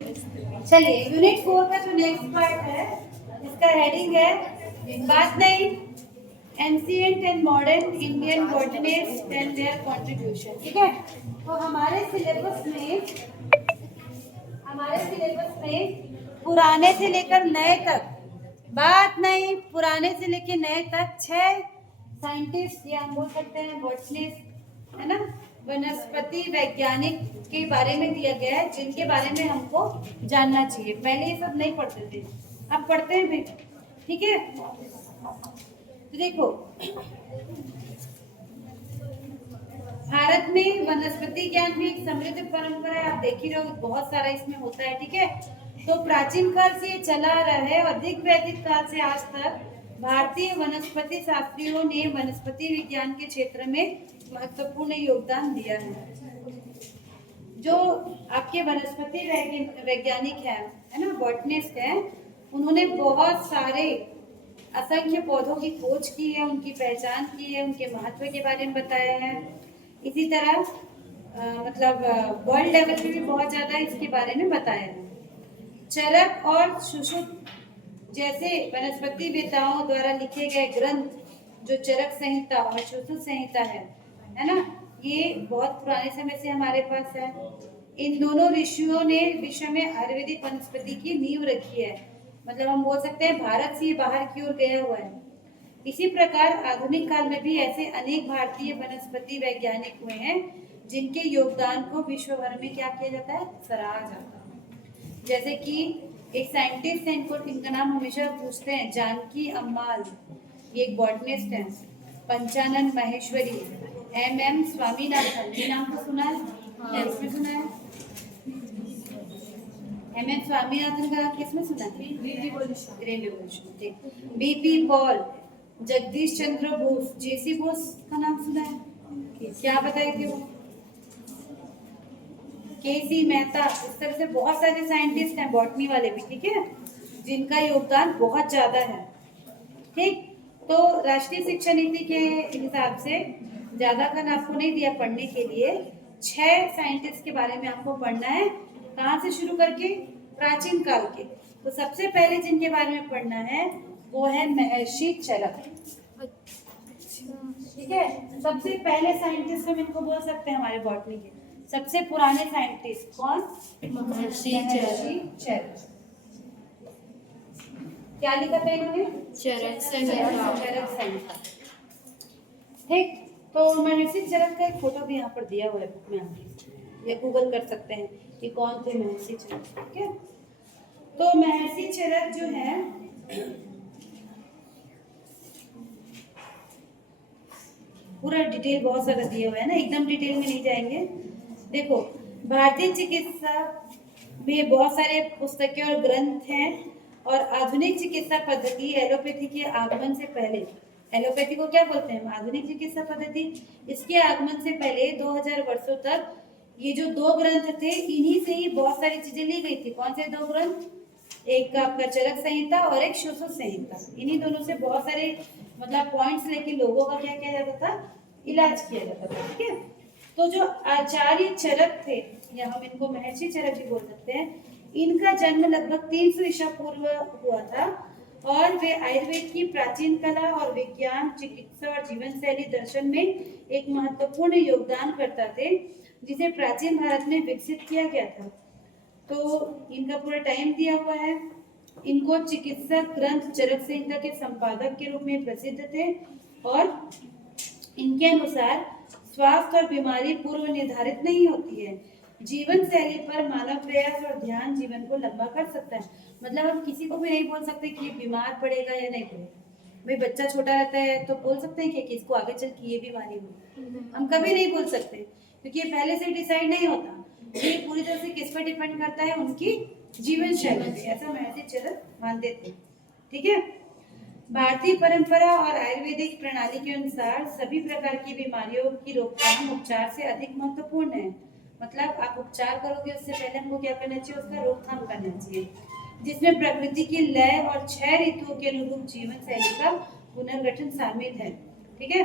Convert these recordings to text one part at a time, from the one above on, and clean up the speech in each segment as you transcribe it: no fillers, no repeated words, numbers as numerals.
चलिए यूनिट 4 का जो नेक्स्ट पार्ट है इसका हेडिंग है बात नहीं ancient and modern Indian botanist and there contribution. ठीक है, तो हमारे सिलेबस में पुराने से लेकर नए तक बात नहीं, पुराने से लेकर नए तक 6 साइंटिस्ट या हम बोल सकते हैं बॉटनिस्ट है ना, वनस्पति वैज्ञानिक के बारे में दिया गया है जिनके बारे में हमको जानना चाहिए। पहले ये सब नहीं पढ़ते थे, अब पढ़ते हैं भी। ठीक है, तो देखो भारत में वनस्पति ज्ञान भी एक समृद्ध परंपरा है, आप देख ही रहो बहुत सारा इसमें होता है। ठीक है, तो प्राचीन काल से चला आ रहा है और अधिक वैदिक काल से आज तक भारतीय वनस्पति शास्त्रियों ने वनस्पति विज्ञान के क्षेत्र में महत्वपूर्ण योगदान दिया है। जो आपके वनस्पति वैज्ञानिक हैं है ना, बॉटनिस्ट हैं, उन्होंने बहुत सारे असंख्य पौधों की खोज की है, उनकी पहचान की है, उनके महत्व के बारे में बताया है। इसी तरह मतलब वर्ल्ड लेवल पे भी बहुत ज्यादा इसके बारे में बताया है। चरक और सुश्रुत जैसे वनस्पति वेताओं द्वारा लिखे गए ग्रंथ जो चरक संहिता और सुश्रुत संहिता है ना, ये बहुत पुराने समय से हमारे पास है। इन दोनों ऋषियों ने विश्व में आयुर्वेदिक वनस्पति की नींव रखी है, मतलब हम बोल सकते हैं भारत से बाहर की ओर गया हुआ है। इसी प्रकार आधुनिक काल में भी ऐसे अनेक भारतीय वनस्पति वैज्ञानिक हुए हैं जिनके योगदान को विश्व भर में क्या किया जाता है, सराहा जाता है। जैसे कि एक साइंटिस्ट है, इनका नाम हमेशा पूछते हैं, जानकी अम्माल, ये एक बॉटनिस्ट है। पंचानन माहेश्वरी, MM स्वामीनाथन, ये नाम तो सुना है? किसमें सुना है? MM स्वामीनाथन का नाम किसमें सुना है? Green revolution. BP Pal, Jagadish Chandra Bose, JC Bose का नाम सुना है? क्या बताए थे वो? KC मेहता, इस तरह से बहुत सारे साइंटिस्ट हैं बॉटनी वाले भी। ठीक है, जिनका योगदान बहुत ज्यादा है। ठीक, तो राष्ट्रीय शिक्षा नीति के हिसाब से ज्यादा खन आपको नहीं दिया पढ़ने के लिए, 6 साइंटिस्ट के बारे में आपको पढ़ना है। कहाँ से शुरू करके? प्राचीन काल के। तो सबसे पहले जिनके बारे में पढ़ना है वो है महर्षि चरक। ठीक है, सबसे पहले साइंटिस्ट हम इनको बोल सकते हैं हमारे बॉटनी के सबसे पुराने साइंटिस्ट कौन? महर्षि चरक। क्या लिखा था इन्होंने? चरक संहिता। ठीक, तो महर्षि चरक का एक फोटो भी यहाँ पर दिया हुआ है बुक में, आप या गूगल कर सकते हैं कि कौन थे महर्षि चरक। ठीक है, तो महर्षि चरक जो है पूरा डिटेल बहुत सारा दिया हुआ है ना, एकदम डिटेल में नहीं जाएंगे। देखो, भारतीय चिकित्सा में बहुत सारे पुस्तकें और ग्रंथ हैं और आधुनिक चिकित्सा पद्धति एलोपैथी के आगमन से पहले, एलोपैथी को क्या बोलते हैं? आधुनिक चिकित्सा पद्धति। इसके आगमन से पहले 2000 वर्षों तक ये जो 2 ग्रंथ थे, इन्हीं से ही बहुत सारी चीजें ली गई थी। कौन से 2 ग्रंथ? एक आपका चरक संहिता और एक सुश्रुत संहिता। इन्हीं दोनों से बहुत सारे मतलब पॉइंट्स लेके लोगों का क्या किया जाता था, इलाज किया जाता था। ठीक है, तो जो आचार्य चरक थे, या हम इनको महर्षि चरक भी बोल सकते हैं, इनका जन्म लगभग 300 ईसा पूर्व हुआ था और वे आयुर्वेद की प्राचीन कला और विज्ञान, चिकित्सा और जीवन शैली दर्शन में एक महत्वपूर्ण योगदान करता थे, जिसे प्राचीन भारत में विकसित किया गया था। तो इनका पूरा टाइम दिया हुआ है। इनको चिकित्सक ग्रंथ चरक संहिता के संपादक के रूप में प्रसिद्ध थे और इनके अनुसार स्वास्थ्य और बीमारी पूर्व निर्धारित नहीं होती है। जीवन शैली पर मानव प्रयास और ध्यान जीवन को लंबा कर सकता है। मतलब हम किसी को भी नहीं बोल सकते कि बीमार पड़ेगा या नहीं पड़ेगा। भाई बच्चा छोटा रहता है तो बोल सकते हैं कि इसको आगे चल के ये बीमारी हो, हम कभी नहीं बोल सकते क्योंकि ये पहले से डिसाइड नहीं होता। ये पूरी तरह से किस पर डिपेंड करता है? उनकी जीवन शैली पे। ऐसा महर्षि चरक मानते थे। ठीक है, भारतीय परंपरा और आयुर्वेदिक प्रणाली के अनुसार सभी प्रकार की बीमारियों की रोकथाम उपचार से अधिक महत्वपूर्ण है। मतलब आप उपचार करोगे उससे पहले हमको क्या करना चाहिए? उसका रोकथाम करना चाहिए, जिसमें प्रकृति की लय और 6 ऋतुओं के अनुरूप जीवन शैली का पुनर्गठन शामिल है। ठीक है,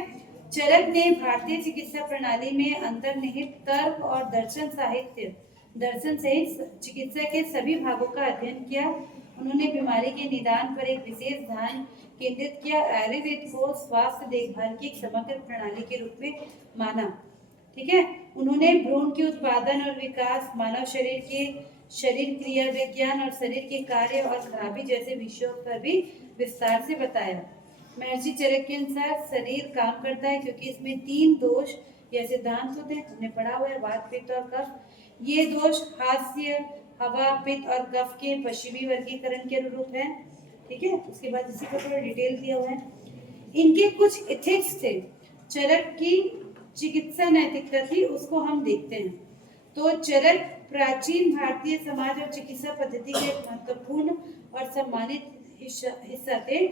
चरक ने भारतीय चिकित्सा प्रणाली में अंतर्निहित तर्क और दर्शन साहित्य दर्शन सहित चिकित्सा के सभी भागों का अध्ययन किया। उन्होंने बीमारी के निदान पर एक विशेष ध्यान केंद्रित किया। आयुर्वेद को स्वास्थ्य देखभाल की एक समग्र प्रणाली के रूप में माना। ठीक है, उन्होंने भ्रूण के उत्पादन और विकास, मानव शरीर के शरीर क्रिया विज्ञान और शरीर के कार्य और खराबी जैसे विषयों पर भी विस्तार से बताया। महर्षि चरक के अनुसार शरीर काम करता है क्योंकि इसमें 3 दोष या सिद्धांत होते हैं, हमने पढ़ा हुआ है, वात, पित्त और कफ। ये दोष हास्य, हवा, पित्त और कफ के पश्चिमी वर्गीकरण के अनुरूप है। ठीक है, उसके बाद इसी को थोड़ा डिटेल दिया हुआ है। इनके कुछ एथिक्स थे। चरक की चिकित्सा नैतिकता थी, उसको हम देखते हैं। तो चरक प्राचीन भारतीय समाज और चिकित्सा पद्धति के एक महत्वपूर्ण और सम्मानित हिस्सा थे।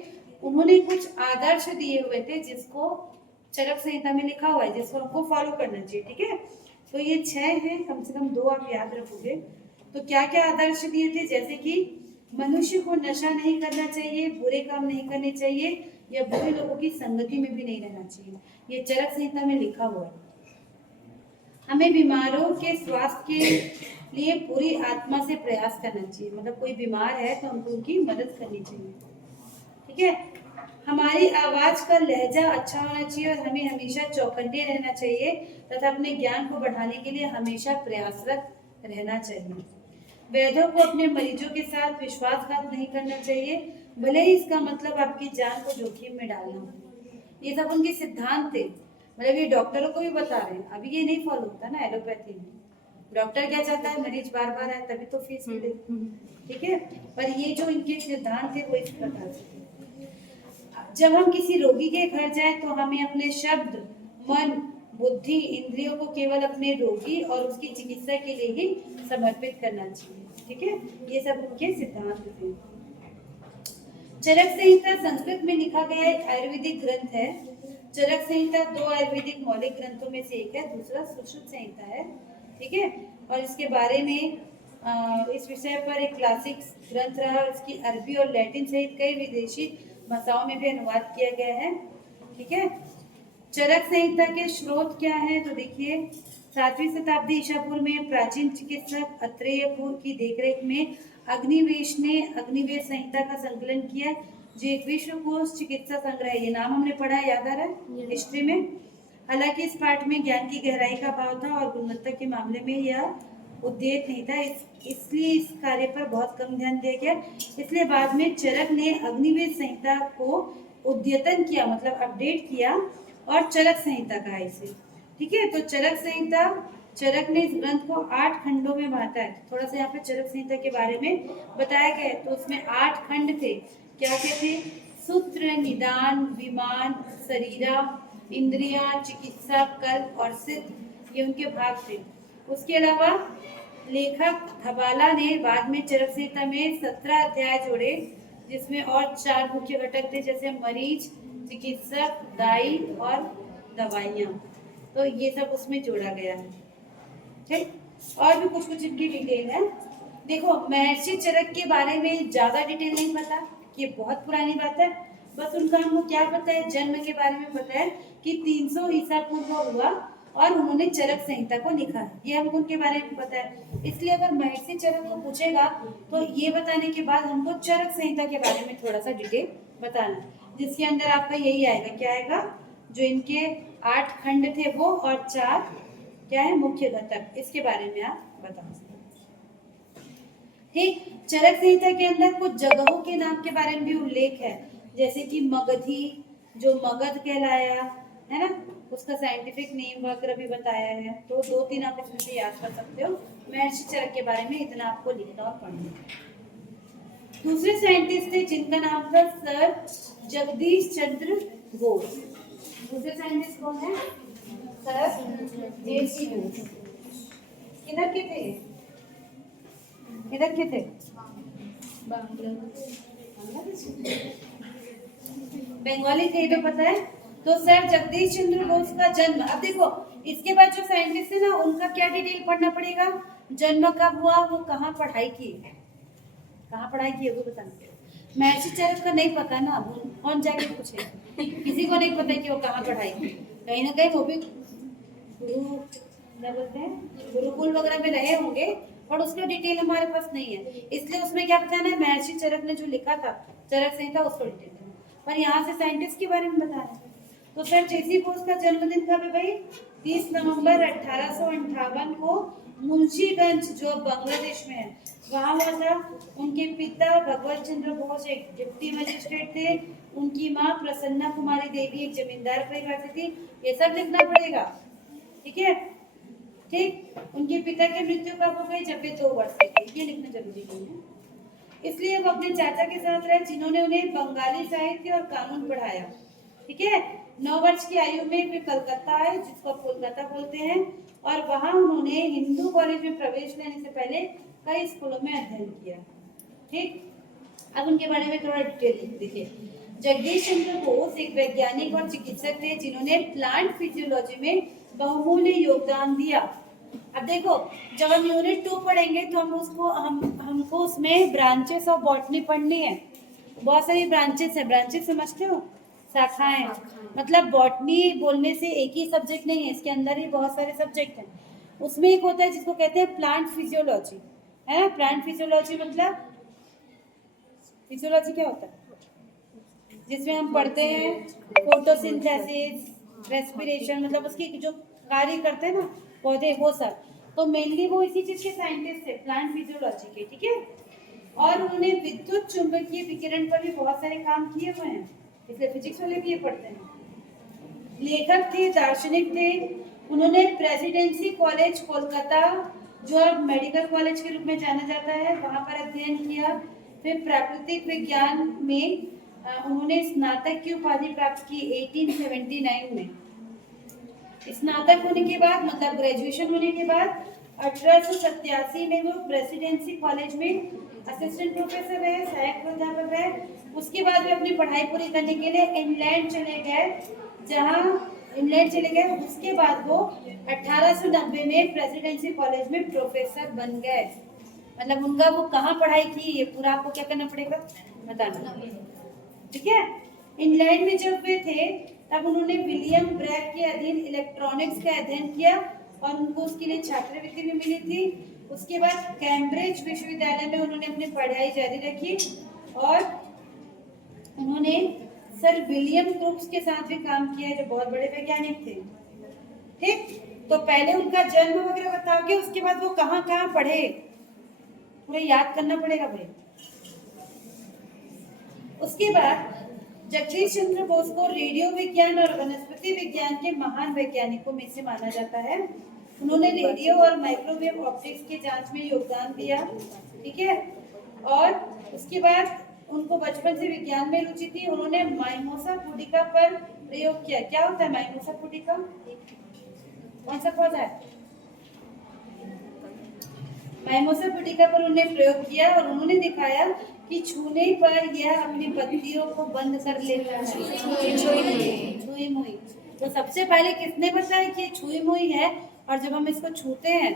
उन्होंने कुछ आदर्श दिए हुए थे जिसको चरक संहिता में लिखा हुआ है, जिसको हमको फॉलो करना चाहिए। ठीक है, तो ये 6 हैं, कम से कम 2 आप याद रखोगे। तो क्या क्या आदर्श दिए थे, जैसे कि मनुष्य को नशा नहीं करना चाहिए, बुरे काम नहीं करने चाहिए या बुरे लोगों की संगति में भी नहीं रहना चाहिए। ये चरक संहिता में लिखा हुआ है। हमें बीमारों के स्वास्थ्य के लिए पूरी आत्मा से प्रयास करना चाहिए, मतलब कोई बीमार है तो हमको उनकी मदद करनी चाहिए। ठीक है, हमारी आवाज का लहजा अच्छा होना चाहिए और हमें हमेशा चौकन्ने रहना चाहिए तथा अपने ज्ञान को बढ़ाने के लिए हमेशा प्रयासरत रहना चाहिए। वैद्यों को अपने मरीजों के साथ विश्वासघात नहीं करना चाहिए, भले ही इसका मतलब आपकी जान को जोखिम में डालना हो। ये सब उनके सिद्धांत थे, मतलब ये डॉक्टरों को भी बता रहे हैं। अभी ये नहीं फॉलो होता ना एलोपैथी में। डॉक्टर क्या चाहता है, मरीज बार बार आए तभी तो फीस मिले। ठीक है, पर ये जो इनके सिद्धांत थे वो इस प्रकार से थे। जब हम किसी रोगी के घर जाएं तो हमें अपने शब्द, मन, बुद्धि, इंद्रियों को केवल अपने रोगी और उसकी चिकित्सा के लिए ही समर्पित करना चाहिए। ठीक है, ये सब उनके सिद्धांत थे। चरक संहिता संस्कृत में लिखा गया एक आयुर्वेदिक ग्रंथ है। चरक संहिता 2 आयुर्वेदिक मौलिक ग्रंथों में से एक है, दूसरा सुश्रुत संहिता है। ठीक है, और इसके बारे में इस विषय पर एक क्लासिक ग्रंथ रहा और इसकी अरबी और लैटिन सहित कई विदेशी भाषाओं में भी अनुवाद किया गया है। ठीक है, चरक संहिता के स्रोत क्या है, तो देखिए 7वीं शताब्दी ईसा पूर्व में प्राचीन चिकित्सक अत्रेय की देखरेख में अग्निवेश ने अग्निवेश संहिता का संकलन किया, जो एक विश्वकोश चिकित्सा संग्रह है। ये नाम हमने पढ़ा है, याद आ रहा है हिस्ट्री में। हालांकि इस पाठ में ज्ञान की गहराई का भाव था और गुणवत्ता के मामले में यह उद्देश्य नहीं था, इसलिए इस कार्य पर बहुत कम ध्यान दिया गया। इसलिए बाद में चरक ने अग्निवेश संहिता को उद्यतन किया, मतलब अपडेट किया और चरक संहिता कहा इसे। ठीक है, तो चरक संहिता, चरक ने इस ग्रंथ को 8 खंडों में बांटा है। थोड़ा सा यहाँ पे चरक संहिता के बारे में बताया गया है। तो उसमें 8 खंड थे। क्या क्या थे? सूत्र, निदान, विमान, शरीरा, इंद्रिया, चिकित्सा, कल्प और सिद्ध, ये उनके भाग थे। उसके अलावा लेखक धबाला ने बाद में चरक संहिता में 17 अध्याय जोड़े, जिसमें और 4 मुख्य घटक थे, जैसे मरीज, चिकित्सक, दाई और दवाइयाँ। तो ये सब उसमें जोड़ा गया है। ठीक, और भी कुछ कुछ इनकी डिटेल है। देखो, महर्षि चरक के बारे में ज्यादा डिटेल नहीं पता, ये बहुत पुरानी बात है। बस उनका हमको क्या पता है, जन्म के बारे में पता है कि 300 ईसा पूर्व हुआ और उन्होंने चरक संहिता को लिखा है, ये हमको उनके बारे में पता है। इसलिए अगर महर्षि चरक को पूछेगा तो ये बताने के बाद हमको चरक संहिता के बारे में थोड़ा सा डिटेल बताना है, जिसके अंदर आपका यही आएगा। क्या आएगा? जो इनके 8 खंड थे वो, और 4 क्या है मुख्य घटक, इसके बारे में आप बता सकते। ठीक, चरक संहिता के अंदर कुछ जगहों के नाम के बारे में भी उल्लेख है, जैसे कि मगधी, जो मगध कहलाया है ना, उसका साइंटिफिक नेम वगैरह भी बताया है। तो 2-3 आप इसमें से याद कर सकते हो। महर्षि चरक के बारे में इतना आपको लिखना और पढ़ना। दूसरे साइंटिस्ट थे जिनका नाम था सर जगदीश चंद्र बोस। दूसरे साइंटिस्ट कौन है? सर जेसी बोस। किधर के थे? किधर के थे? बंगाली थे, तो पता है। तो सर जगदीश चंद्र बोस का जन्म, अब देखो इसके बाद जो साइंटिस्ट है ना, उनका क्या डिटेल पढ़ना पड़ेगा, जन्म कब हुआ, वो कहाँ पढ़ाई की, कहाँ पढ़ाई की है वो बताना। महर्षि चरक का नहीं पता ना, कौन जाके पूछे, किसी को नहीं पता कि वो कहाँ पढ़ाई की। कहीं ना कहीं वो भी गुरु क्या बोलते हैं, गुरुकुल वगैरह में रहे होंगे, और उसका डिटेल हमारे पास नहीं है, इसलिए उसमें क्या बताना है, महर्षि चरक ने जो लिखा था चरक संहिता उसको डिटेल, पर यहाँ से साइंटिस्ट के बारे में बता रहे हैं। तो सर जेसी बोस का जन्मदिन कब है भाई? 30 नवंबर 1858 को मुंशीगंज, जो बांग्लादेश में है, वहाँ हुआ था। उनके पिता भगवत चंद्र बोस एक डिप्टी मजिस्ट्रेट थे, उनकी माँ प्रसन्ना कुमारी देवी एक जमींदार परिवार से थी। ये सब लिखना पड़ेगा, ठीक है? ठीक। उनके पिता की मृत्यु कब हो गई? जब वे 2 वर्ष के थे। ये लिखना जरूरी नहीं है। इसलिए वो अपने चाचा के साथ रहे, जिन्होंने उन्हें बंगाली साहित्य और कानून पढ़ाया, ठीक है? 9 वर्ष की आयु में वे कलकत्ता आए, जिसको कोलकाता बोलते हैं, और वहां उन्होंने हिंदू कॉलेज में प्रवेश लेने से पहले कई स्कूलों में अध्ययन किया, ठीक? अब उनके बारे में थोड़ा डिटेल देखिए। जगदीश चंद्र बोस एक वैज्ञानिक और चिकित्सक थे, जिन्होंने प्लांट फिजियोलॉजी में बहुमूल्य योगदान दिया। अब देखो, जब हम यूनिट 2 पढ़ेंगे तो हमको उसमें ब्रांचेस ऑफ बॉटनी पढ़नी है। बहुत सारी ब्रांचेस है, ब्रांचेस समझते हो, शाखाएं, मतलब बॉटनी बोलने से एक ही सब्जेक्ट नहीं है, इसके अंदर ही बहुत सारे सब्जेक्ट हैं। उसमें एक होता है जिसको कहते हैं प्लांट फिजियोलॉजी, है ना? प्लांट फिजियोलॉजी मतलब, फिजियोलॉजी क्या होता है? जिसमें हम पढ़ते हैं फोटोसिंथेसिस, रेस्पिरेशन, मतलब उसकी जो कार्य करते हैं ना पौधे, वो सब। तो मेनली वो इसी चीज के साइंटिस्ट थे, प्लांट फिजियोलॉजी के, ठीक है? और उन्होंने विद्युत चुंबकीय विकिरण पर भी बहुत सारे काम किए हुए हैं, इसलिए फिजिक्स वाले भी ये पढ़ते हैं। लेखक थे, दार्शनिक थे। उन्होंने प्रेसिडेंसी कॉलेज कोलकाता, जो अब मेडिकल कॉलेज के रूप में जाना जाता है, वहां पर अध्ययन किया। फिर प्राकृतिक विज्ञान में उन्होंने स्नातक की उपाधि प्राप्त की 1879 में। स्नातक होने के बाद, मतलब ग्रेजुएशन होने के बाद 1887 में वो प्रेसिडेंसी कॉलेज में असिस्टेंट प्रोफेसर रहे, सहायक प्राध्यापक रहे। उसके बाद वे अपनी पढ़ाई पूरी करने के लिए इंग्लैंड चले गए। उसके बाद वो 1890 में प्रेसिडेंसी कॉलेज में प्रोफेसर बन गए। मतलब उनका वो कहाँ पढ़ाई की, ये पूरा आपको क्या करना पड़ेगा, बताना, ठीक है? इंग्लैंड में जब वे थे तब उन्होंने विलियम ब्रैग के अधीन इलेक्ट्रॉनिक्स का अध्ययन किया, और उनको उसके लिए छात्रवृत्ति भी मिली थी। उसके बाद कैम्ब्रिज विश्वविद्यालय में उन्होंने अपनी पढ़ाई जारी रखी, और उन्होंने सर विलियम क्रूक्स के साथ भी काम किया, जो बहुत बड़े वैज्ञानिक थे, ठीक? तो पहले उनका जन्म वगैरह बताओगे, उसके बाद वो कहाँ कहाँ पढ़े, पूरा याद करना पड़ेगा भाई। उसके बाद जगदीश चंद्र बोस को रेडियो विज्ञान और वनस्पति विज्ञान के महान वैज्ञानिकों में से माना जाता है। उन्होंने रेडियो और माइक्रोवेव ऑप्टिक्स के जांच में योगदान दिया, ठीक है? और उसके बाद उनको बचपन से विज्ञान में रुचि थी। उन्होंने माइमोसा पुडिका पर प्रयोग किया। क्या होता है माइमोसा पुडिका? कौन सा पौधा है? माइमोसा पुडिका पर उन्होंने प्रयोग किया, और उन्होंने दिखाया कि छूने पर यह अपनी पत्तियों को बंद कर लेता है, छुई मुई। तो सबसे पहले किसने बताया कि छुई मुई है, और जब हम इसको छूते हैं,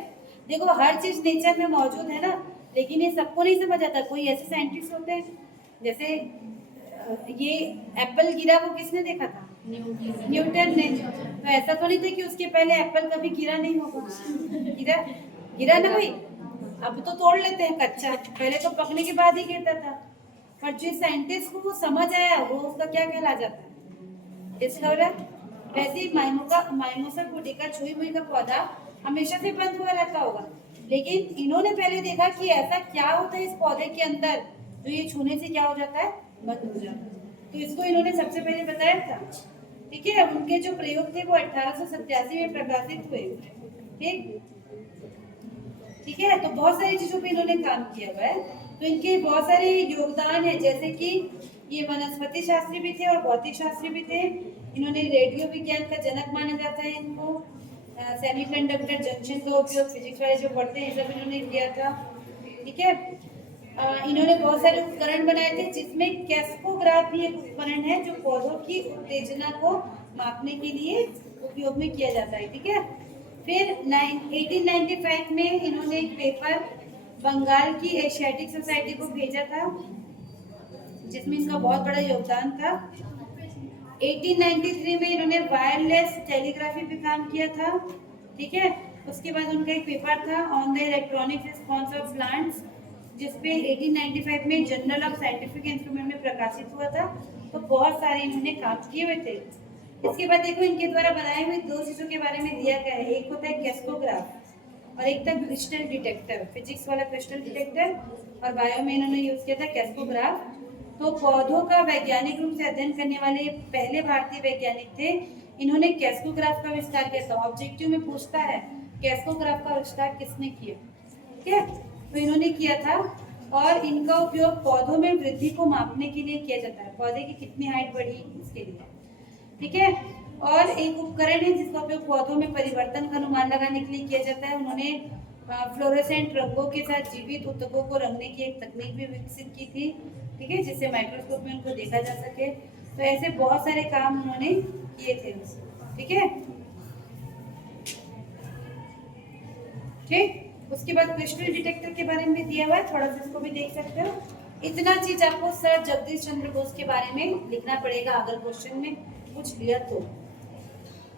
देखो हर चीज नेचर में मौजूद है ना, लेकिन ये सबको नहीं समझ आता। कोई ऐसे साइंटिस्ट होते हैं, जैसे ये एप्पल गिरा, वो किसने देखा था? न्यूटन ने। तो ऐसा तो नहीं था कि उसके पहले एप्पल कभी गिरा नहीं होगा, गिरा ना भाई। अब तो तोड़ लेते हैं कच्चा, पहले तो पकने के बाद ही गिरता था। पर जो साइंटिस्ट को वो समझ आया, वो उसका क्या कहला जाता है? डिस्कवरर। वैसे ही माइमोसा पुडिका, छुई मुई का पौधा हमेशा से बंद हुआ रहता होगा, लेकिन इन्होंने पहले देखा कि ऐसा क्या होता है इस पौधे के अंदर, जो ये छूने से क्या हो जाता है, बंद हो जाता है। तो इसको इन्होंने सबसे पहले बताया था, ठीक है? उनके जो प्रयोग थे वो 1887 में प्रकाशित हुए, ठीक है? तो बहुत सारी चीजों पे इन्होंने काम किया हुआ है। तो इनके बहुत सारे योगदान है, जैसे कि ये वनस्पति शास्त्री भी थे और भौतिक शास्त्री भी थे। इन्होंने रेडियो विज्ञान का जनक माना जाता है इनको। सेमीकंडक्टर जंक्शन का उपयोग फिजिक्स वाले जो पढ़ते हैं, सब इन्होंने किया था, ठीक है? इन्होंने बहुत सारे उपकरण बनाए थे, जिसमें कैस्कोग्राफ भी एक उपकरण है, जो पौधों की उत्तेजना को मापने के लिए उपयोग में किया जाता है, ठीक है? फिर 1895 में इन्होंने एक पेपर बंगाल की एशियाटिक सोसाइटी को भेजा था, जिसमें इनका बहुत बड़ा योगदान था। 1893 में इन्होंने वायरलेस टेलीग्राफी पे काम किया था, ठीक है? उसके बाद उनका एक पेपर था on the electronic response of plants, जिसपे 1895 में जर्नल ऑफ साइंटिफिक इंस्ट्रूमेंट में प्रकाशित हुआ था। तो बहुत सारे इन्होंने काम किए हुए थे। इसके बाद देखो इनके द्वारा बनाए हुए दो चीजों के बारे में दिया गया है, एक होता है कैस्कोग्राफ और एक था क्रिस्टल डिटेक्टर, फिजिक्स वाला क्रिस्टल डिटेक्टर और बायो में इन्होंने यूज किया था कैस्कोग्राफ। तो पौधों का वैज्ञानिक रूप से अध्ययन करने वाले पहले भारतीय वैज्ञानिक थे। इन्होंने कैस्कोग्राफ का आविष्कार किया था। ऑब्जेक्टिव में पूछता है कैस्कोग्राफ का आविष्कार किसने किया, ठीक है, तो इन्होंने किया था। और इनका उपयोग पौधों में वृद्धि को मापने के लिए किया जाता है, पौधे की कितनी हाइट बढ़ी इसके लिए, ठीक है। और एक उपकरण है जिसका उपयोग पौधों में परिवर्तन का अनुमान लगाने के लिए किया जाता है। उन्होंने फ्लोरोसेंट रंगों के साथ जीवित ऊतकों को रंगने की एक तकनीक भी विकसित की थी, ठीक है, जिससे माइक्रोस्कोप में उनको देखा जा सके। तो ऐसे बहुत सारे काम उन्होंने किए थे, ठीक है, ठीक। उसके बाद क्रिस्टल डिटेक्टर के बारे में दिया हुआ है, थोड़ा सा इसको भी देख सकते हो। इतना चीज आपको सर जगदीश चंद्र बोस के बारे में लिखना पड़ेगा अगर क्वेश्चन में पूछ लिया तो।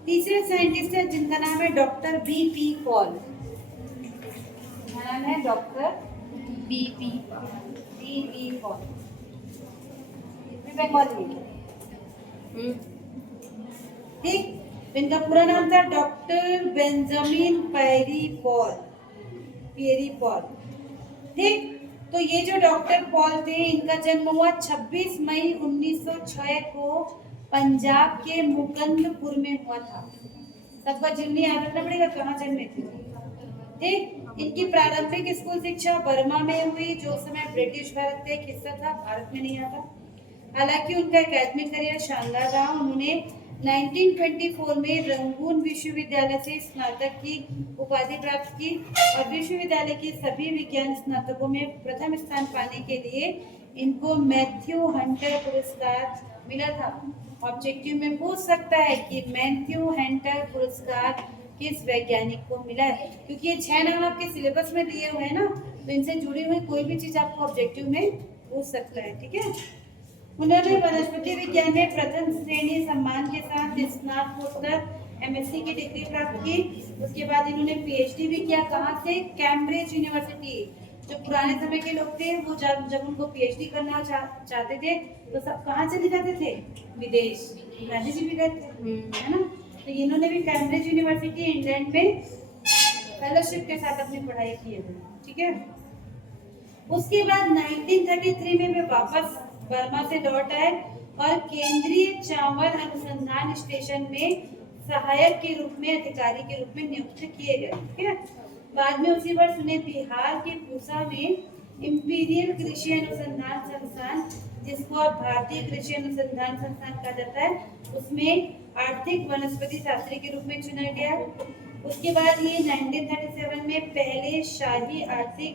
तीसरे साइंटिस्ट है जिनका नाम है डॉक्टर बीपी पॉल, नाम है डॉक्टर बीपी पॉल, बंगाली, ठीक। इनका पूरा नाम था डॉक्टर बेंजामिन पेरी पॉल, ठीक। तो ये जो डॉक्टर पॉल थे इनका जन्म हुआ 26 मई 1906 को पंजाब के मुकंदपुर में हुआ था। सबका जीवनी याद रखना पड़ेगा कहाँ जन्मे थे, ठीक। इनकी प्रारंभिक स्कूल शिक्षा बर्मा में हुई, जो उस समय ब्रिटिश भारत का एक हिस्सा था, भारत में नहीं आता। हालांकि उनका एकेडमिक करियर शानदार रहा। उन्होंने 1924 में रंगून विश्वविद्यालय से स्नातक की उपाधि प्राप्त की और विश्वविद्यालय के सभी विज्ञान स्नातकों में प्रथम स्थान पाने के लिए इनको मैथ्यू हंटर पुरस्कार मिला था। ऑब्जेक्टिव में पूछ सकता है कि मैथ्यू हंटर पुरस्कार किस वैज्ञानिक को मिला है, क्योंकि ये 6 नाम आपके सिलेबस में दिए हुए हैं ना, तो इनसे जुड़ी हुई कोई भी चीज आपको ऑब्जेक्टिव में पूछ सकता है, ठीक है। उन्होंने वनस्पति विज्ञान में प्रथम श्रेणी सम्मान के साथ स्नातकोत्तर एमएससी की डिग्री प्राप्त की। उसके बाद इन्होंने पीएचडी भी किया, कहाँ से, कैम्ब्रिज यूनिवर्सिटी। जो पुराने समय के लोग थे वो जब उनको पीएचडी करना चाहते थे तो सब कहाँ चले जाते थे, विदेश। गांधी जी भी गए थे, है ना। तो इन्होंने भी कैम्ब्रिज यूनिवर्सिटी इंग्लैंड में फेलोशिप के साथ अपनी पढ़ाई की है, ठीक है। उसके बाद 1933 में वे वापस बर्मा से लौट आए और केंद्रीय चावल अनुसंधान स्टेशन में सहायक के रूप में, अधिकारी के रूप में नियुक्त किए गए, ठीक है। बाद में उसी वर्ष उन्हें बिहार के पूसा में इंपीरियल कृषि अनुसंधान संस्थान, जिसको अब भारतीय कृषि अनुसंधान संस्थान कहा जाता है, उसमें आर्थिक वनस्पति शास्त्री के रूप में चुना गया। उसके बाद ये 1937 में पहले शाही आर्थिक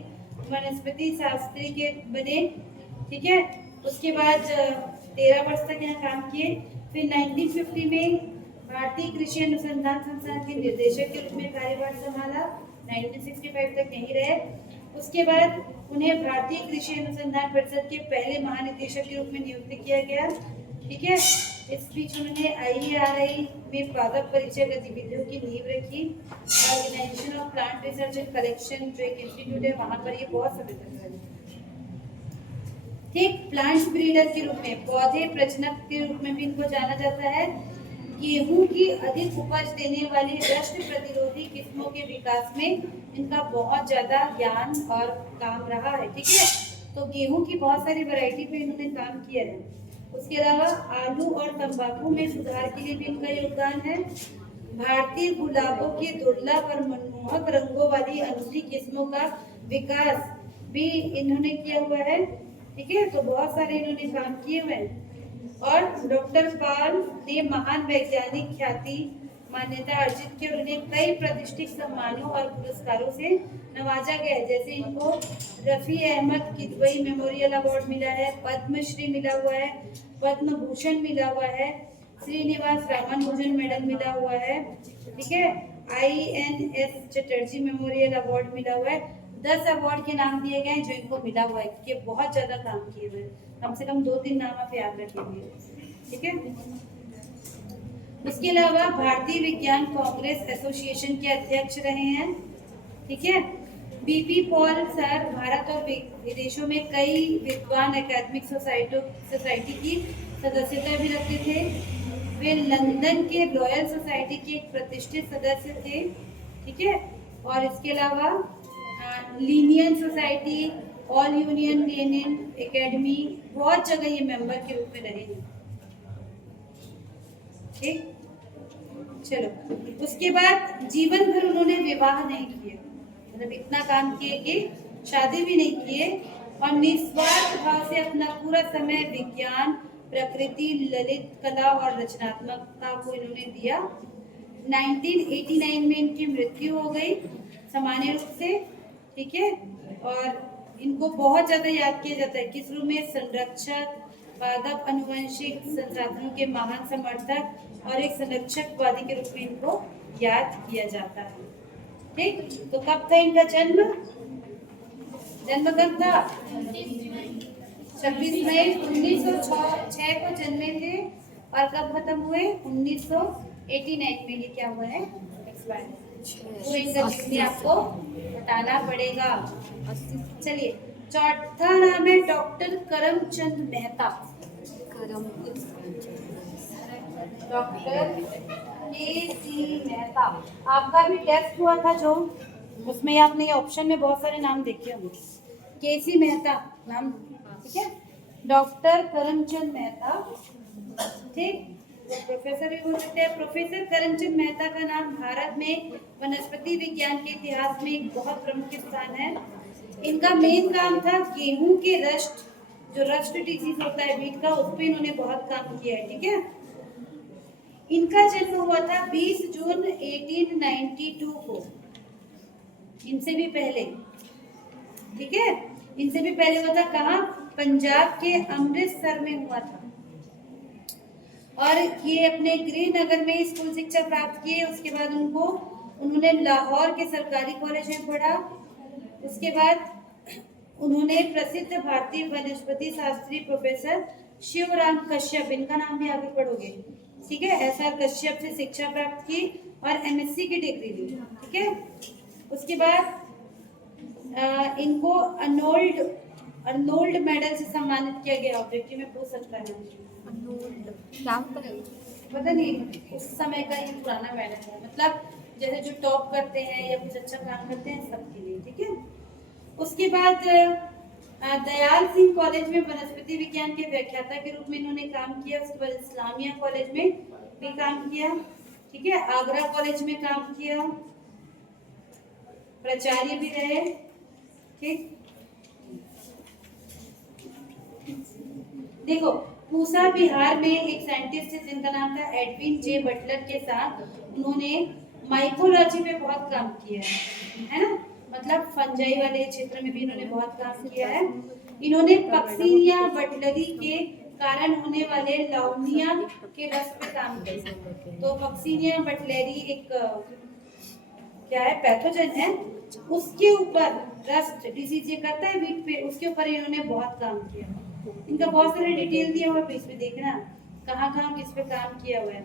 वनस्पति शास्त्री के बने, ठीक है। उसके बाद 13 वर्ष तक यहाँ काम किए। फिर 1950 में भारतीय कृषि अनुसंधान संस्थान के निर्देशक के रूप में कार्यभार संभाला, 1965 तक यहीं रहे। उसके बाद उन्हें भारतीय कृषि अनुसंधान परिषद के पहले महानिदेशक के रूप में नियुक्त किया गया, ठीक है। इस बीच उन्होंने IARI में पादप परिचय गतिविधियों की नींव रखी। Organisation of plant research and collection जो एक इंस्टीट्यूट है वहां पर ये बहुत समय तक रहे, ठीक। प्लांट ब्रीडर के रूप में, पौधे प्रजनक के रूप में भी इनको जाना जाता है। गेहूं की अधिक उपज देने वाली रस्ट प्रतिरोधी किस्मों के विकास में इनका बहुत ज्यादा ज्ञान और काम रहा है, ठीक है। तो गेहूं की बहुत सारी वैरायटी पे इन्होंने काम किया है। उसके अलावा आलू और तंबाकू में सुधार के लिए भी इनका योगदान है। भारतीय गुलाबों के दुर्लभ और मनमोहक रंगों वाली अनूठी किस्मों का विकास भी इन्होंने किया हुआ है, ठीक है। तो बहुत सारे इन्होंने काम किए हुए हैं। और डॉक्टर पॉल ने महान वैज्ञानिक ख्याति मान्यता अर्जित की और उन्हें कई प्रतिष्ठित सम्मानों और पुरस्कारों से नवाजा गया है। जैसे इनको रफी अहमद किदवई मेमोरियल अवार्ड मिला है, पद्मश्री मिला हुआ है, पद्म भूषण मिला हुआ है, श्रीनिवास रामानुजन मेडल मिला हुआ है, ठीक है। INS चटर्जी मेमोरियल अवार्ड मिला हुआ है। 10 अवार्ड के नाम दिए गए हैं जो इनको मिला हुआ है, क्योंकि बहुत ज्यादा काम किए हुए, कम से कम 2-3 नाम आप याद रखेंगे, ठीक है। उसके अलावा भारतीय विज्ञान कांग्रेस एसोसिएशन के अध्यक्ष रहे हैं। ठीक है। बीपी पॉल सर भारत और विदेशों में कई विद्वान एकेडमिक सोसाइटी की सदस्यता भी रखते थे। वे लंदन के रॉयल सोसाइटी के एक प्रतिष्ठित सदस्य थे। ठीक है। और इसके अलावा Linnean society, all union Lenin academy, बहुत जगह ये मेंबर के रूप में रहे हैं। ठीक। चलो, उसके बाद जीवन भर उन्होंने विवाह नहीं किया, मतलब इतना काम किए कि शादी भी नहीं किए, और निस्वार्थ भाव से अपना पूरा समय विज्ञान, प्रकृति, ललित कला और रचनात्मकता को इन्होंने दिया। 1989 में इनकी मृत्यु हो गई सामान्य रूप से। ठीक है। और इनको बहुत ज्यादा याद किया जाता है किस रूप में? संरक्षक, पादप अनुवंशिक संसाधनों के महान समर्थक और एक संरक्षकवादी के रूप में इनको याद किया जाता है। ठीक। तो कब था इनका जन्म? जन्म कब था? 26 मई 1906 को जन्मे थे, और कब खत्म हुए? 1989 में। ये क्या हुआ है? एक्सपायर। तो इनका जीवनी आपको बताना पड़ेगा। चलिए, चौथा नाम है doctor Karamchand Mehta. Doctor KC. Mehta. आपका भी टेस्ट हुआ था जो, उसमें आपने ये ऑप्शन में बहुत सारे नाम देखे होंगे। के.सी. मेहता नाम। ठीक है। डॉक्टर करमचंद मेहता। ठीक। प्रोफेसर भी बोल सकते हैं। प्रोफेसर करमचंद मेहता का नाम भारत में वनस्पति विज्ञान के इतिहास में एक बहुत प्रमुख स्थान है। इनका मेन काम था गेहूं के रस्ट, जो रस्ट डिजीज होता है वीट का, उस पर इन्होंने बहुत काम किया है। ठीक है। इनका जन्म हुआ था 20 जून 1892 को। इनसे भी पहले, ठीक है, इनसे भी पहले हुआ था। कहाँ? पंजाब के अमृतसर में हुआ था। और ये अपने गृहनगर में स्कूल शिक्षा प्राप्त किए। उसके बाद उन्होंने लाहौर के सरकारी कॉलेज में पढ़ा। उसके बाद उन्होंने प्रसिद्ध भारतीय वनस्पति शास्त्री प्रोफेसर शिवराम कश्यप, इनका नाम भी आगे पढ़ोगे, ठीक है, एसआर कश्यप से शिक्षा प्राप्त की और एमएससी की डिग्री ली। ठीक है। उसके बाद इनको अर्नोल्ड मेडल से सम्मानित किया गया। ऑब्जेक्टिव में पूछ सकता है क्या पता नहीं, उस समय का ये पुराना मेडल है, मतलब जैसे जो टॉप करते हैं या कुछ अच्छा काम करते हैं सबके लिए। ठीक है। उसके बाद दयाल सिंह कॉलेज में वनस्पति विज्ञान के व्याख्याता के रूप में इन्होंने काम किया। उसके बाद इस्लामिया कॉलेज में भी काम किया। ठीक है। आगरा कॉलेज में काम किया, प्राचार्य भी रहे। ठीक। देखो, पूसा बिहार में एक साइंटिस्ट है जिनका नाम था एडविन जे बटलर के साथ उन्होंने माइकोलॉजी पे बहुत काम किया है ना, मतलब फंजाई वाले क्षेत्र में भी इन्होंने बहुत काम किया है। इन्होंने पक्सीनिया बटलरी के कारण होने वाले लाउनिया के रस पे काम किया। तो पक्सीनिया बटलरी एक क्या है, पैथोजन है, उसके ऊपर रस्ट डिसीज ये करता है वीट पे, उसके ऊपर इन्होंने बहुत काम किया। इनका बहुत सारे डिटेल दिया हुआ है, इसमें देखना कहाँ कहाँ किस पे काम किया हुआ है।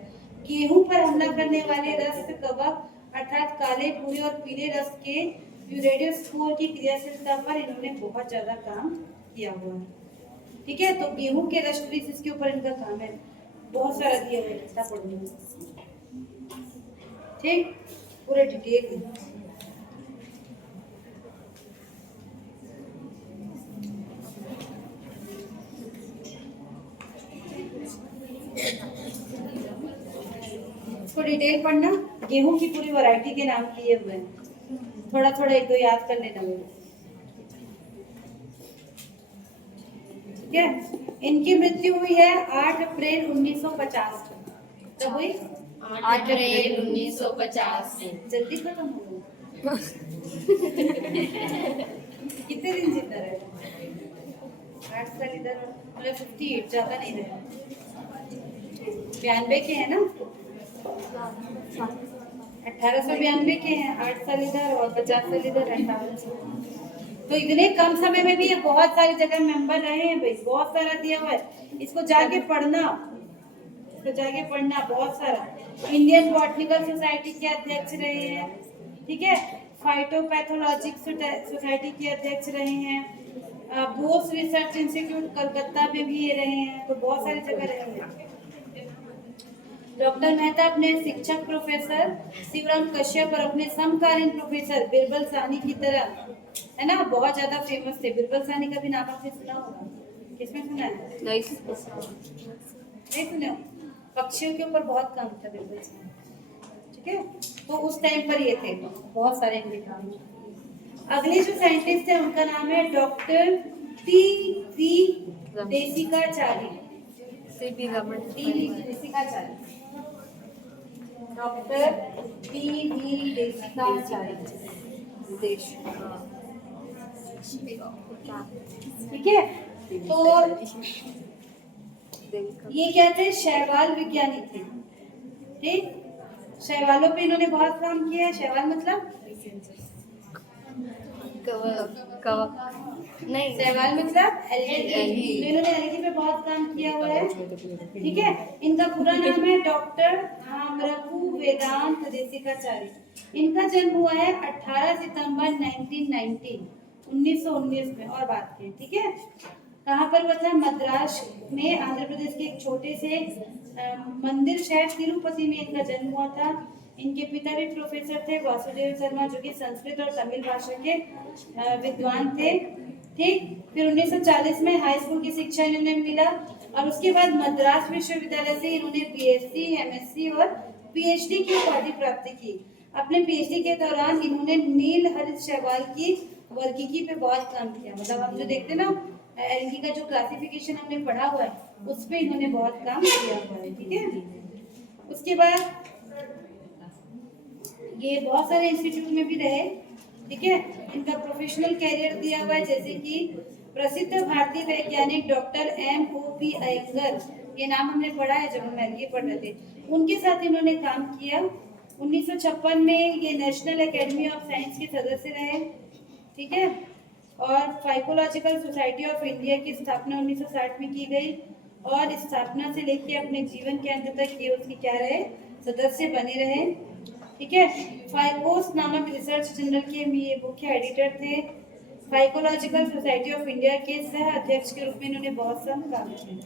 गेहूं पर हमला करने वाले रस्ट कवक अर्थात काले, भूरे और पीले रस्ट के यूरेडियो स्कोर की क्रियाशीलता पर इन्होंने बहुत ज्यादा काम किया हुआ है। ठीक है। तो गेहूं के रस्ट डिसीज के ऊपर इनका काम है, बहुत सारा दिया हुआ है। ठीक, पूरे डिटेल। इसको डिटेल पढ़ना, गेहूं की पूरी वैरायटी के नाम लिए हुए हैं, थोड़ा थोड़ा एक दो याद कर लेना। ठीक है। इनकी मृत्यु हुई है 8 अप्रैल 1950 को। तब हुई 8 अप्रैल 1950 में। जल्दी खत्म हो गया। कितने दिन जिंदा रहे? 8 साल इधर, मतलब 58, ज्यादा नहीं रहे। 92 के हैं ना, 1892 के हैं, 8 साल इधर और 50 साल इधर, 58 साल। तो इतने कम समय में भी ये बहुत सारी जगह मेंबर रहे हैं भाई, बहुत सारा दिया हुआ है, इसको जाके पढ़ना, इसको जाके पढ़ना बहुत सारा। इंडियन बॉटनिकल सोसाइटी के अध्यक्ष रहे हैं, ठीक है। फाइटोपैथोलॉजिक सोसाइटी के अध्यक्ष रहे हैं। बोस रिसर्च इंस्टीट्यूट कलकत्ता में भी ये रहे हैं, तो बहुत सारी जगह रहे हैं। डॉक्टर मेहता अपने शिक्षक प्रोफेसर शिवराम कश्यप और अपने समकालीन प्रोफेसर बिरबल साहनी की तरह, है ना, बहुत ज्यादा फेमस थे। बिरबल साहनी का भी नाम आपने सुना होगा, किसमें सुना है? नहीं सुने हो? पक्षियों के ऊपर बहुत काम था बिरबल साहनी, ठीक है। तो उस टाइम पर ये थे, बहुत सारे इनके काम। अगले जो साइंटिस्ट है उनका नाम है doctor T V Desikacharya. Desikacharya, doctor T V Desikacharya, ठीक है। तो ये क्या थे? शैवाल विज्ञानी थे, ठीक। शैवालों पे इन्होंने बहुत काम किया है। शैवाल मतलब नहीं, शैवाल मतलब एल्गी। तो इन्होंने एल्गी पे बहुत काम किया हुआ है, ठीक है। इनका पूरा नाम है डॉक्टर थामरपु वेदांत देसिकाचार्य। इनका जन्म हुआ है 18 सितंबर 1919 में, और बात करें, ठीक है। कहाँ पर हुआ था? मद्रास में, आंध्र प्रदेश के एक छोटे से मंदिर शहर तिरुपति में इनका जन्म हुआ था। इनके पिता भी प्रोफेसर थे, वासुदेव शर्मा, जो कि संस्कृत और तमिल भाषा के विद्वान थे, ठीक। फिर 1940 में हाई स्कूल की शिक्षा इन्होंने मिला, और उसके बाद मद्रास विश्वविद्यालय से इन्होंने बीएससी, एमएससी और पीएचडी की उपाधि प्राप्त की। अपने पीएचडी के दौरान इन्होंने नील हरित शैवाल की वर्गीकी पे बहुत काम किया। मतलब हम जो देखते हैं ना, एल्गी का जो क्लासिफिकेशन हमने पढ़ा हुआ है, उस पे इन्होंने बहुत काम किया हुआ है, ठीक है। उसके बाद ये बहुत सारे इंस्टीट्यूट में भी रहे, ठीक है। इनका प्रोफेशनल कैरियर दिया हुआ है, जैसे कि प्रसिद्ध भारतीय वैज्ञानिक डॉक्टर M.O.P. अयंगर, ये नाम हमने पढ़ा है जब हम एल्गी पढ़ रहे थे, उनके साथ इन्होंने काम किया। 1956 में ये नेशनल एकेडमी ऑफ साइंस के सदस्य रहे, ठीक है। और फाइकोलॉजिकल सोसाइटी ऑफ इंडिया की स्थापना 1960 में की गई, और स्थापना से लेकर अपने जीवन के अंत तक ये उसकी क्या रहे? सदस्य बने रहे, ठीक है। फाइकोस नामक रिसर्च जर्नल के ये मुख्य एडिटर थे। फाइकोलॉजिकल सोसाइटी ऑफ इंडिया के सह अध्यक्ष के रूप में इन्होंने बहुत सा काम किया,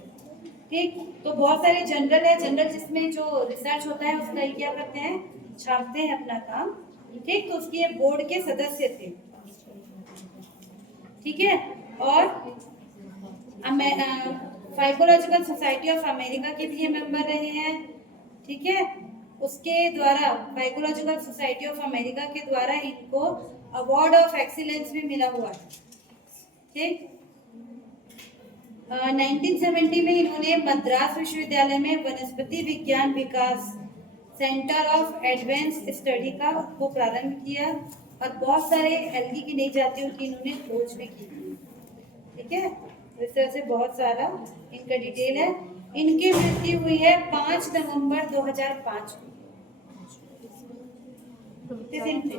ठीक। तो बहुत सारे जनरल है, जनरल जिसमें जो रिसर्च होता है उसका ये क्या करते हैं? छापते हैं अपना काम, ठीक। तो उसके बोर्ड के सदस्य थे, ठीक है। और फाइकोलॉजिकल सोसाइटी ऑफ अमेरिका के भी ये मेंबर रहे हैं, ठीक है। उसके द्वारा फाइकोलॉजिकल सोसाइटी ऑफ अमेरिका के द्वारा इनको अवार्ड ऑफ एक्सीलेंस भी मिला हुआ है, ठीक। 1970 में इन्होंने मद्रास विश्वविद्यालय में वनस्पति विज्ञान विकास सेंटर ऑफ एडवांस स्टडी का को प्रारंभ किया, और बहुत सारे एल्गी की नई जातियों की इन्होंने खोज भी की, ठीक है। इस तरह से बहुत सारा इनका डिटेल है। इनकी मृत्यु हुई है 5 नवंबर 2005 को। दिन थे,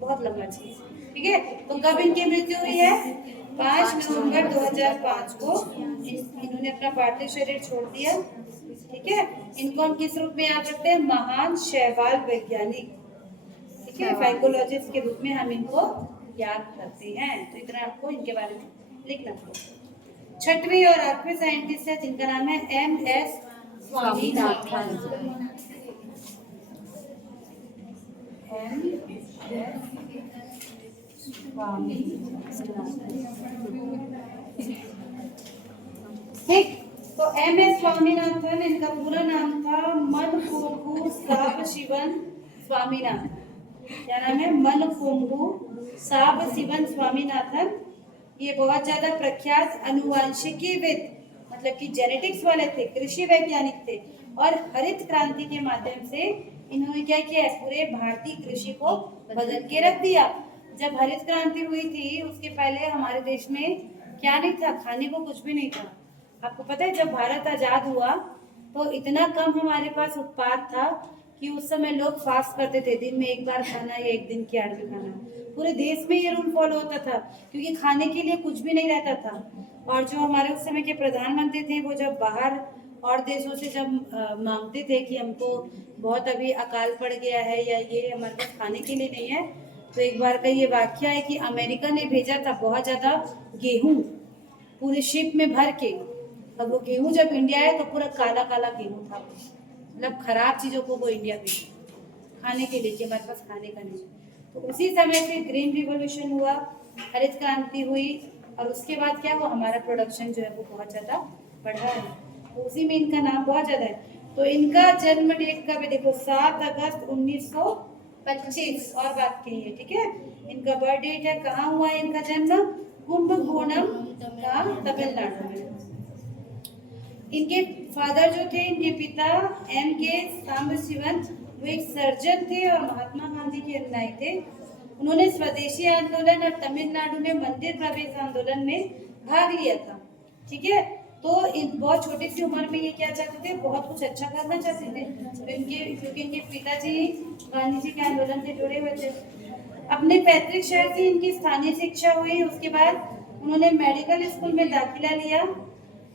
बहुत लंबा चीज, ठीक है। तो कब इनकी मृत्यु हुई है? 5 नवंबर 2005 को इन्होंने अपना पार्थिव शरीर छोड़ दिया, ठीक है। इनको हम किस रूप में याद रखते हैं? महान शैवाल वैज्ञानिक, ठीक है, फाइकोलॉजिस्ट के रूप में हम इनको याद करते हैं। तो इतना आपको इनके बारे में लिखना पड़ेगा। छठवीं और आठवीं साइंटिस्ट है जिनका नाम है M.S. स्वामीनाथन। ठीक। तो M.S. स्वामीनाथन, इनका पूरा नाम था मनकोंबू साबशिवन स्वामीनाथन। क्या नाम है? मनकोंबू साबशिवन स्वामीनाथन। ये बहुत ज्यादा प्रख्यात अनुवांशिकीविद, मतलब कि जेनेटिक्स वाले थे, कृषि वैज्ञानिक थे, और हरित क्रांति के माध्यम से इन्होंने क्या किया? पूरे भारतीय कृषि को बदल के रख दिया। जब हरित क्रांति हुई थी उसके पहले हमारे देश में क्या नहीं था? खाने को कुछ भी नहीं था। आपको पता है जब भारत आजाद हुआ तो इतना कम हमारे पास उत्पाद था कि उस समय लोग फास्ट करते थे, दिन में एक बार खाना या एक दिन की आड़ में खाना। पूरे देश में ये रूल फॉलो होता था क्योंकि खाने के लिए कुछ भी नहीं रहता था। और जो हमारे उस समय के प्रधानमंत्री थे वो जब बाहर और देशों से जब मांगते थे कि हमको बहुत अभी अकाल पड़ गया है या ये हमारे पास खाने के लिए नहीं है, तो एक बार का ये वाकया है कि अमेरिका ने भेजा था बहुत ज़्यादा गेहूं पूरे शिप में भर के। अब वो गेहूं जब इंडिया आया तो पूरा काला काला गेहूं था, मतलब खराब चीज़ों को वो इंडिया भेजा खाने के लिए कि हमारे पास खाने का नहीं। तो उसी समय से ग्रीन रिवॉल्यूशन हुआ, हरित क्रांति हुई, और उसके बाद क्या हुआ, हमारा प्रोडक्शन जो है वो बहुत ज़्यादा बढ़ा है। तो उसी में इनका नाम बहुत ज़्यादा है। तो इनका जन्म डेट कब है, देखो 7 अगस्त 1925 और बात की है, ठीक है। इनका बर्थ डेट है, कहाँ हुआ है इनका जन्म, कुंभकोणम का तमिलनाडु में। इनके फादर जो थे, इनके पिता एम के सांबशिवन, वो एक सर्जन थे और महात्मा गांधी के अनुयायी थे। उन्होंने स्वदेशी आंदोलन और तमिलनाडु में मंदिर प्रवेश आंदोलन में भाग लिया था, ठीक है। तो बहुत छोटी सी उम्र में ये क्या चाहते थे, बहुत कुछ अच्छा करना चाहते थे। तो क्योंकि इनके पिताजी गांधी जी के आंदोलन से जुड़े हुए थे। अपने पैतृक शहर से इनकी स्थानीय शिक्षा हुई, उसके बाद उन्होंने मेडिकल स्कूल में दाखिला लिया।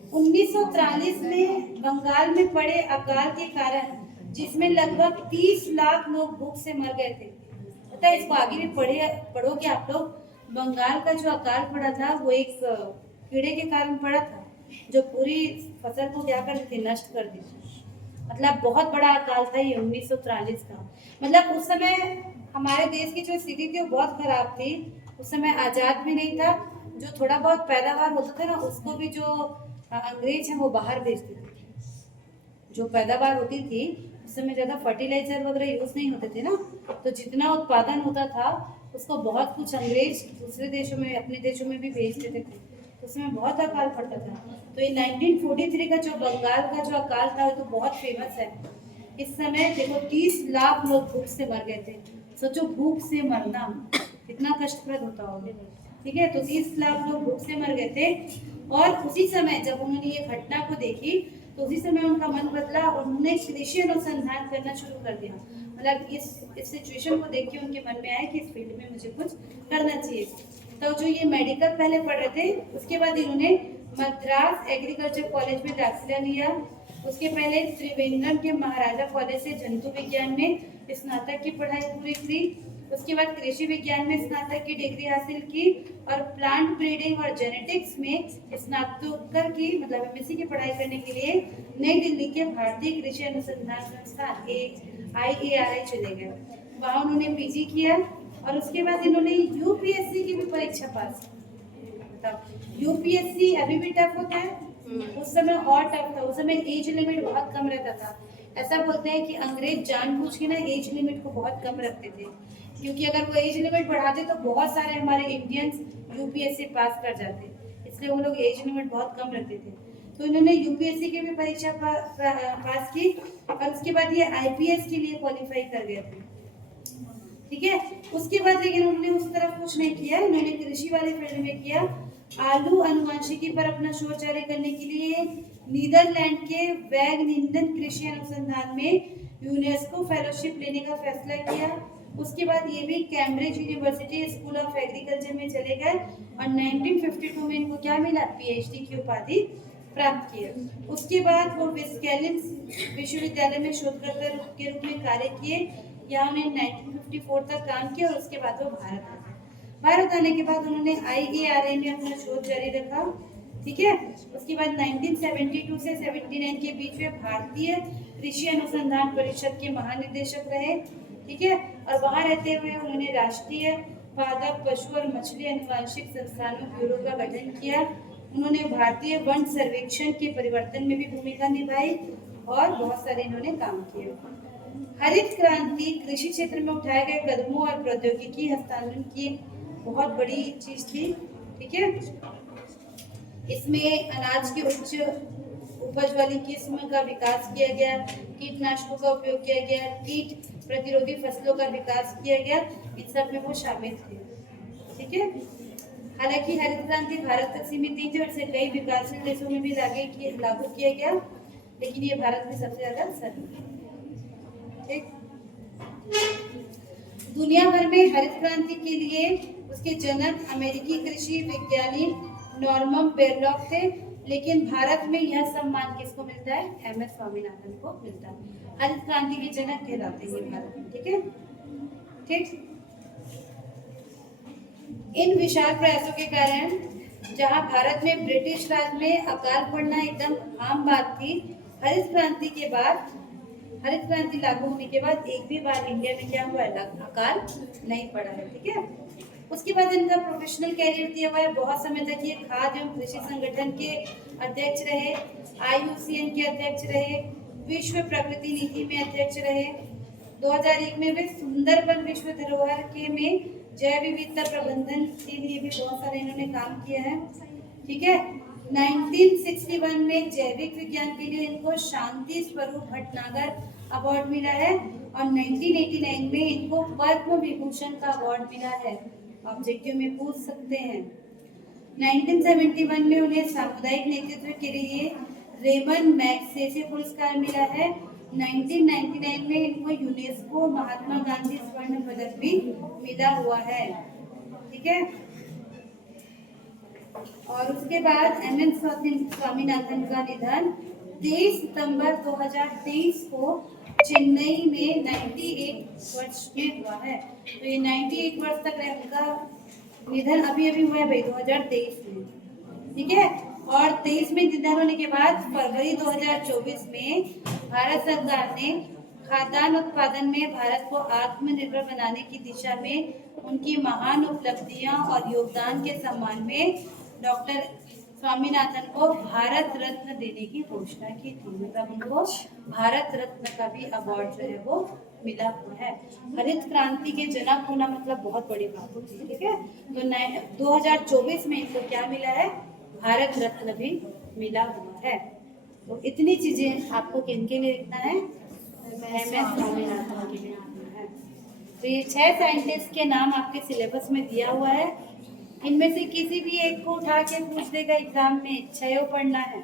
1943 में बंगाल में पड़े अकाल के कारण, जिसमें लगभग 30 लाख लोग भूख से मर गए थे। पता है, इसको आगे भी पढ़ोगे आप लोग। बंगाल का जो अकाल पड़ा था वो एक कीड़े के कारण पड़ा था, जो पूरी फसल को क्या कर दी थी, नष्ट कर दी थी। मतलब बहुत बड़ा अकाल था ये 1943 का। मतलब उस समय हमारे देश की जो स्थिति थी वो बहुत खराब थी। उस समय आज़ाद भी नहीं था, जो थोड़ा बहुत पैदावार होता था ना, उसको भी जो अंग्रेज हैं वो बाहर भेजते थे। जो पैदावार होती थी उस समय ज़्यादा फर्टिलाइजर वगैरह यूज़ नहीं होते थे ना, तो जितना उत्पादन होता था उसको बहुत कुछ अंग्रेज दूसरे देशों में, अपने देशों में भी भेज देते थे। तो उसमें बहुत अकाल पड़ता था। तो ये 1943 का जो बंगाल का जो अकाल था वो तो बहुत फेमस है। इस समय देखो 30 लाख लोग भूख से मर गए थे। सोचो भूख से मरना कितना कष्टप्रद होता होगा, ठीक है। तो 30 लाख लोग भूख से मर गए थे। और उसी समय जब उन्होंने ये घटना को देखी तो उसी समय उनका मन बदला और उन्होंने कृषि अनुसंधान करना शुरू कर दिया। मतलब इस सिचुएशन को देख के उनके मन में आया कि इस फील्ड में मुझे कुछ करना चाहिए। तो जो ये मेडिकल पहले पढ़ रहे थे, उसके बाद इन्होंने मद्रास एग्रीकल्चर कॉलेज में दाखिला लिया। उसके पहले त्रिवेंद्रम के महाराजा कॉलेज से जंतु विज्ञान में स्नातक की पढ़ाई पूरी की। उसके बाद कृषि विज्ञान में स्नातक की डिग्री हासिल की और प्लांट ब्रीडिंग और जेनेटिक्स में स्नातकोत्तर की, मतलब एमएससी की पढ़ाई करने के लिए नई दिल्ली के भारतीय कृषि अनुसंधान संस्थान IARI चले गए। वहाँ उन्होंने पीजी किया और उसके बाद इन्होंने यूपीएससी की भी परीक्षा पास की। यूपीएससी अभी भी टफ होता है, उस समय और टफ था। उस समय एज लिमिट बहुत कम रहता था। ऐसा बोलते हैं कि अंग्रेज जानबूझ के ना एज लिमिट को बहुत कम रखते थे, क्योंकि अगर वो एज लिमिट बढ़ाते तो बहुत सारे हमारे इंडियंस यूपीएससी पास कर जाते, इसलिए वो लोग एज लिमिट बहुत कम रखते थे। तो इन्होंने यूपीएससी की भी परीक्षा पास की और उसके बाद ये आईपीएस के लिए क्वालिफाई कर गए थे, ठीक है। उसके बाद लेकिन उन्होंने उस तरफ कुछ नहीं किया, इन्होंने कृषि वाले फील्ड में किया। आलू अनुवांशिकी पर अपना शोध जारी करने के लिए नीदरलैंड के वैगनिंडन कृषि अनुसंधान में यूनेस्को फेलोशिप लेने का फैसला किया। उसके बाद ये भी Cambridge university school of agriculture में चले गए और 1952 में इनको क्या मिला, पीएचडी की उपाधि प्राप्त किया। उसके बाद वो विस्कैलिन विश्वविद्यालय में शोधकर्ता के रूप में कार्य किए। यहाँ उन्हें 1954 तक काम किया और उसके बाद वो भारत आए। भारत आने के बाद उन्होंने IARI में अपना शोध जारी रखा, ठीक है। उसके बाद 1972 से 79 के बीच में भारतीय कृषि अनुसंधान परिषद के महानिदेशक रहे, ठीक है। और वहाँ रहते हुए उन्होंने राष्ट्रीय पादप पशु और मछली अनुवांशिक संस्थानों ब्यूरो का गठन किया। उन्होंने भारतीय वन सर्वेक्षण के परिवर्तन में भी भूमिका निभाई और बहुत सारे इन्होंने काम किए। हरित क्रांति कृषि क्षेत्र में उठाए गए कदमों और प्रौद्योगिकी हस्तांतरण की बहुत बड़ी चीज थी, ठीक है। इसमें अनाज के उच्च उपज वाली किस्म का विकास किया गया, कीटनाशकों का उपयोग किया गया, कीट प्रतिरोधी फसलों का विकास किया गया, इन सब में वो शामिल थे, ठीक है। हालांकि हरित क्रांति भारत तक सीमित नहीं थी और इसे कई विकासशील देशों में भी लागू किया गया, लेकिन ये भारत में सबसे ज्यादा असर हुआ, ठीक। दुनिया भर में हरित क्रांति के लिए उसके जनक अमेरिकी कृषि विज्ञानी नॉर्मन बोरलॉग थे। लेकिन भारत में यह सम्मान किसको मिलता है? MS स्वामीनाथन को मिलता है। हरित क्रांति के जनक कहलाते हैं ये भारत में, ठीक है। ठीक, इन विशाल प्रयासों के कारण जहां भारत में ब्रिटिश राज में अकाल पड़ना एकदम आम बात थी, हरित क्रांति के बाद, हरित क्रांति लागू होने के बाद एक भी बार इंडिया में क्या हुआ है? अकाल नहीं पड़ा है, ठीक है। उसके बाद इनका प्रोफेशनल कैरियर दिया हुआ है। बहुत समय तक ये खाद्य एवं कृषि संगठन के अध्यक्ष रहे, IUCN के अध्यक्ष रहे, विश्व प्रकृति निधि में अध्यक्ष रहे। 2001 में वे सुंदरबन विश्व धरोहर के में जैव विविधता प्रबंधन के लिए भी बहुत सारे इन्होंने काम किया है, ठीक है। 1961 में जैविक विज्ञान के लिए इनको शांति स्वरूप भटनागर अवार्ड मिला है और 1989 में इनको पद्म विभूषण का अवार्ड मिला है। ऑब्जेक्टिव में पूछ सकते हैं। 1971 में उन्हें सामुदायिक नेतृत्व के लिए रेमन मैग्सेसे पुरस्कार मिला है। 1999 में इनको यूनेस्को महात्मा गांधी स्वर्ण पदक भी मिला हुआ है, ठीक है। और उसके बाद MS स्वामीनाथन का निधन 23 सितंबर 2023 को चेन्नई में 98 वर्ष में हुआ है। तो ये 98 वर्ष तक उनका निधन अभी अभी हुआ है भाई, 2023 में, ठीक है। और 23 में निधन होने के बाद फरवरी 2024 में भारत सरकार ने खाद्यान्न उत्पादन में भारत को आत्मनिर्भर बनाने की दिशा में उनकी महान उपलब्धियां और योगदान के सम्मान में डॉक्टर स्वामीनाथन को भारत रत्न देने की घोषणा की थी। मतलब उनको भारत रत्न का भी अवार्ड जो है वो मिला हुआ है। हरित क्रांति के जनक होना मतलब बहुत बड़ी बात होती है, ठीक है। तो 2024 में इनको क्या मिला है? भारत रत्न भी मिला हुआ है। तो इतनी चीजें आपको किनके लिए लिखना है? MS स्वामीनाथन के लिए लिखना है। तो ये 6 साइंटिस्ट के नाम आपके सिलेबस में दिया हुआ है। इनमें से किसी भी एक को उठा के पूछ देगा एग्जाम में, 6 पढ़ना है,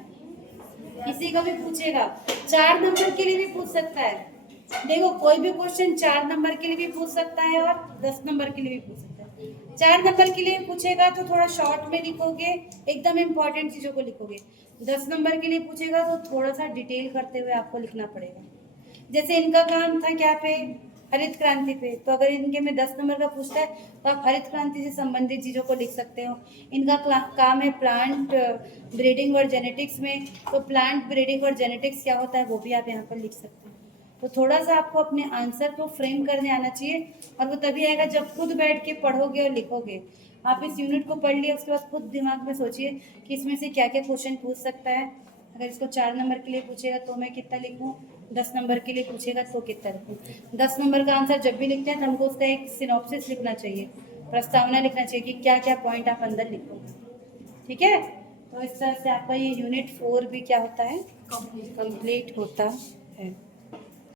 किसी को भी पूछेगा। 4 नंबर के लिए भी पूछ सकता है। देखो कोई भी क्वेश्चन 4 नंबर के लिए भी पूछ सकता है और 10 नंबर के लिए भी पूछ सकता है। 4 नंबर के लिए पूछेगा तो थोड़ा शॉर्ट में लिखोगे, एकदम इम्पोर्टेंट चीजों को लिखोगे। 10 नंबर के लिए पूछेगा तो थोड़ा सा डिटेल करते हुए आपको लिखना पड़ेगा। जैसे इनका काम था क्या पे? हरित क्रांति पे। तो अगर इनके में 10 नंबर का पूछता है तो आप हरित क्रांति से संबंधित चीजों को लिख सकते हो। इनका काम है प्लांट ब्रीडिंग और जेनेटिक्स में, तो प्लांट ब्रीडिंग और जेनेटिक्स क्या होता है वो भी आप यहाँ पर लिख सकते हैं। तो थोड़ा सा आपको अपने आंसर को फ्रेम करने आना चाहिए, और वो तभी आएगा जब खुद बैठ के पढ़ोगे और लिखोगे। आप इस यूनिट को पढ़ लिया, उसके बाद खुद दिमाग में सोचिए कि इसमें से क्या क्या क्वेश्चन पूछ सकता है। अगर इसको 4 नंबर के लिए पूछेगा तो मैं कितना लिखूं, 10 नंबर के लिए पूछेगा तो कितना लिखूं। 10 नंबर का आंसर जब भी लिखते हैं तो हमको उसका एक सिनॉप्सिस लिखना चाहिए, प्रस्तावना लिखना चाहिए कि क्या क्या पॉइंट आप अंदर लिखोगे, ठीक है। तो इस तरह से आपका ये यूनिट 4 भी क्या होता है? कंप्लीट होता है।